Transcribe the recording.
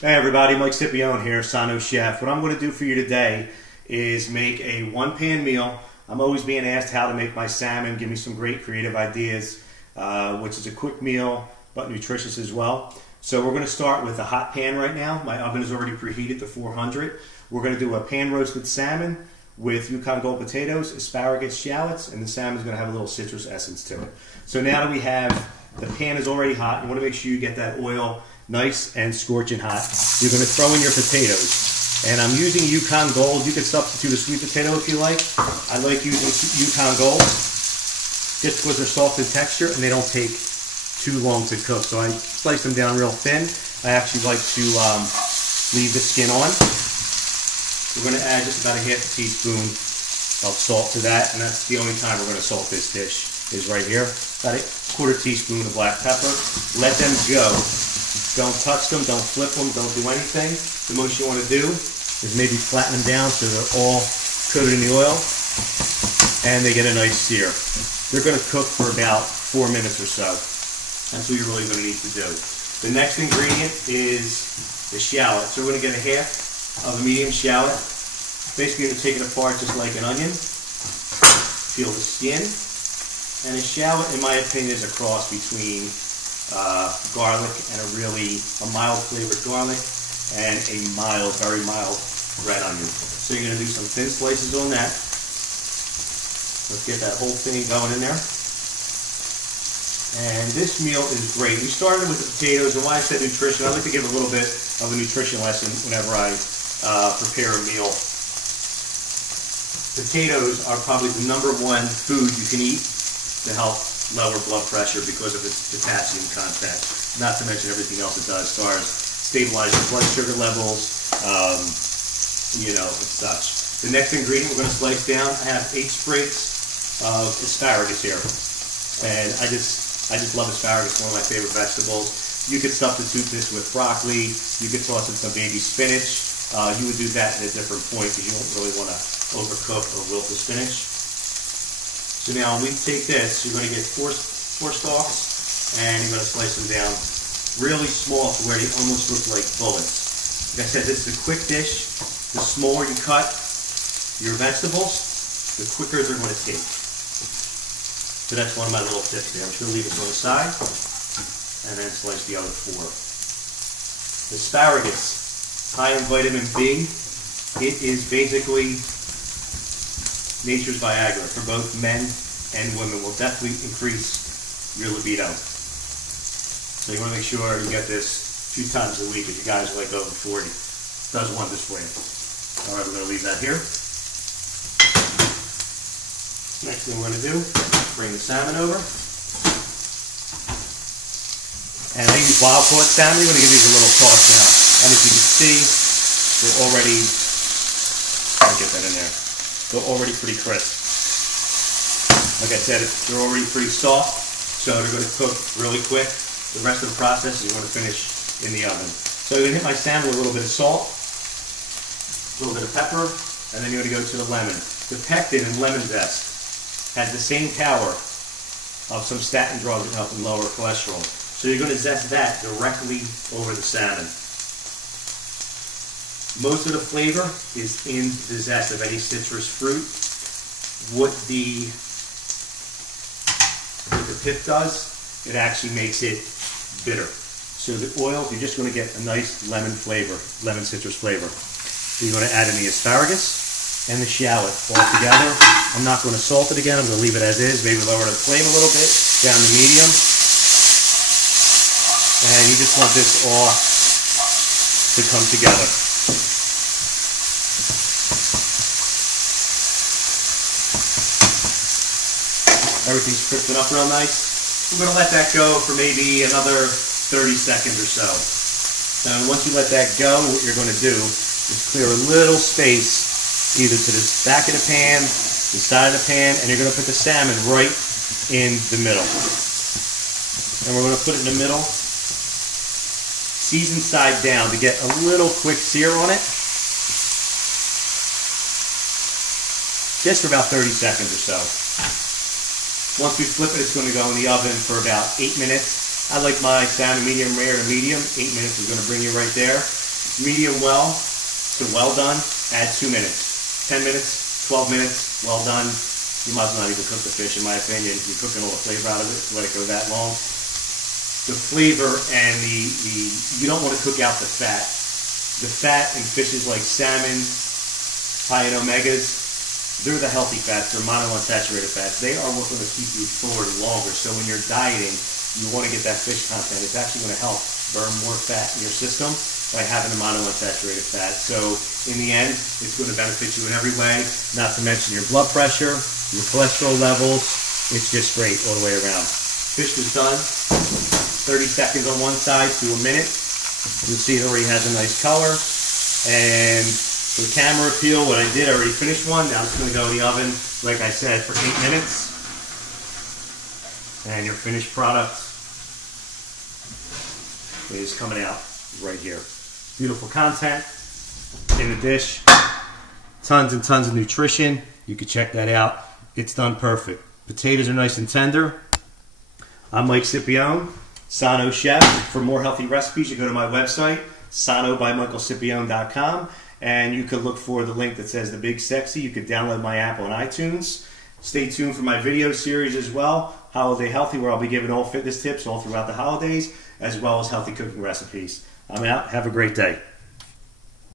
Hey everybody, Mike Scipione here, Sano Chef. What I'm going to do for you today is make a one-pan meal. I'm always being asked how to make my salmon, give me some great creative ideas, which is a quick meal but nutritious as well. So we're going to start with a hot pan right now. My oven is already preheated to 400. We're going to do a pan roasted salmon with Yukon Gold potatoes, asparagus, shallots, and the salmon is going to have a little citrus essence to it. So now that we have, the pan is already hot, you want to make sure you get that oil nice and scorching hot. You're going to throw in your potatoes. And I'm using Yukon Gold. You can substitute a sweet potato if you like. I like using Yukon Gold just because they're soft in texture and they don't take too long to cook. So I slice them down real thin. I actually like to leave the skin on. We're going to add just about a half a teaspoon of salt to that, and that's the only time we're going to salt this dish is right here. About a quarter teaspoon of black pepper. Let them go. Don't touch them, don't flip them, don't do anything. The most you want to do is maybe flatten them down so they're all coated in the oil and they get a nice sear. They're going to cook for about 4 minutes or so. That's what you're really going to need to do. The next ingredient is the shallot. So we're going to get a half of a medium shallot. Basically, you're going to take it apart just like an onion. Peel the skin. And a shallot, in my opinion, is a cross between garlic and a mild flavored garlic and a mild, very mild red onion. So you're going to do some thin slices on that. Let's get that whole thing going in there. And this meal is great. We started with the potatoes, and why I said nutrition, I like to give a little bit of a nutrition lesson whenever I prepare a meal. Potatoes are probably the #1 food you can eat to help lower blood pressure because of its potassium content, not to mention everything else it does as far as stabilizing blood sugar levels, and such. The next ingredient we're going to slice down, I have 8 sprigs of asparagus here, and I just love asparagus, one of my favorite vegetables. You could substitute this with broccoli, you could toss in some baby spinach. You would do that at a different point because you don't really want to overcook or wilt the spinach. So now when we take this, you're going to get four stalks, and you're going to slice them down really small to where they almost look like bullets. Like I said, this is a quick dish. The smaller you cut your vegetables, the quicker they're going to take. So that's one of my little tips there. I'm just going to leave this on the side, and then slice the other 4. Asparagus, high in vitamin B. It is basically nature's Viagra for both men and women. Will definitely increase your libido. So you want to make sure you get this 2 times a week if you guys are like over 40. Does wonders for you. Alright, we're going to leave that here. Next thing we're going to do, bring the salmon over. And I use wild caught salmon. We're going to give these a little toss now. And as you can see, they're already, let me get that in there. They're already pretty crisp. Like I said, they're already pretty soft, so they're going to cook really quick. The rest of the process is going to finish in the oven. So I'm going to hit my salmon with a little bit of salt, a little bit of pepper, and then you're going to go to the lemon. The pectin in lemon zest has the same power of some statin drugs that help lower cholesterol. So you're going to zest that directly over the salmon. Most of the flavor is in the zest of any citrus fruit. What the pith does, it actually makes it bitter. So the oils, you're just going to get a nice lemon flavor, lemon citrus flavor. So you're going to add in the asparagus and the shallot all together. I'm not going to salt it again. I'm going to leave it as is. Maybe lower the flame a little bit, down to medium. And you just want this all to come together. Everything's crisping up real nice. We're going to let that go for maybe another 30 seconds or so. And once you let that go, what you're going to do is clear a little space either to the back of the pan, the side of the pan, and you're going to put the salmon right in the middle. And we're going to put it in the middle, seasoned side down to get a little quick sear on it. Just for about 30 seconds or so. Once we flip it, it's going to go in the oven for about 8 minutes. I like my salmon medium rare to medium. 8 minutes is going to bring you right there. medium well to well done, add 2 minutes. 10 minutes, 12 minutes, well done. You might as well not even cook the fish, in my opinion. You're cooking all the flavor out of it, let it go that long. The flavor and you don't want to cook out the fat. The fat in fishes like salmon, high in omegas, they're the healthy fats, they're monounsaturated fats. They are what's going to keep you fuller longer. So when you're dieting, you want to get that fish content. It's actually going to help burn more fat in your system by having the monounsaturated fat. So in the end, it's going to benefit you in every way, not to mention your blood pressure, your cholesterol levels. It's just great all the way around. Fish is done. 30 seconds on one side to a minute. You'll see it already has a nice color. And for the camera appeal, what I did, I already finished one. Now it's going to go in the oven, like I said, for 8 minutes. And your finished product is coming out right here. Beautiful content in the dish. Tons and tons of nutrition. You can check that out. It's done perfect. Potatoes are nice and tender. I'm Mike Scipione, Sano Chef. For more healthy recipes, you go to my website, sanobymichaelscipione.com, and you could look for the link that says The Big Sexy. You could download my app on iTunes. Stay tuned for my video series as well, Holiday Healthy, where I'll be giving all fitness tips all throughout the holidays, as well as healthy cooking recipes. I'm out. Have a great day.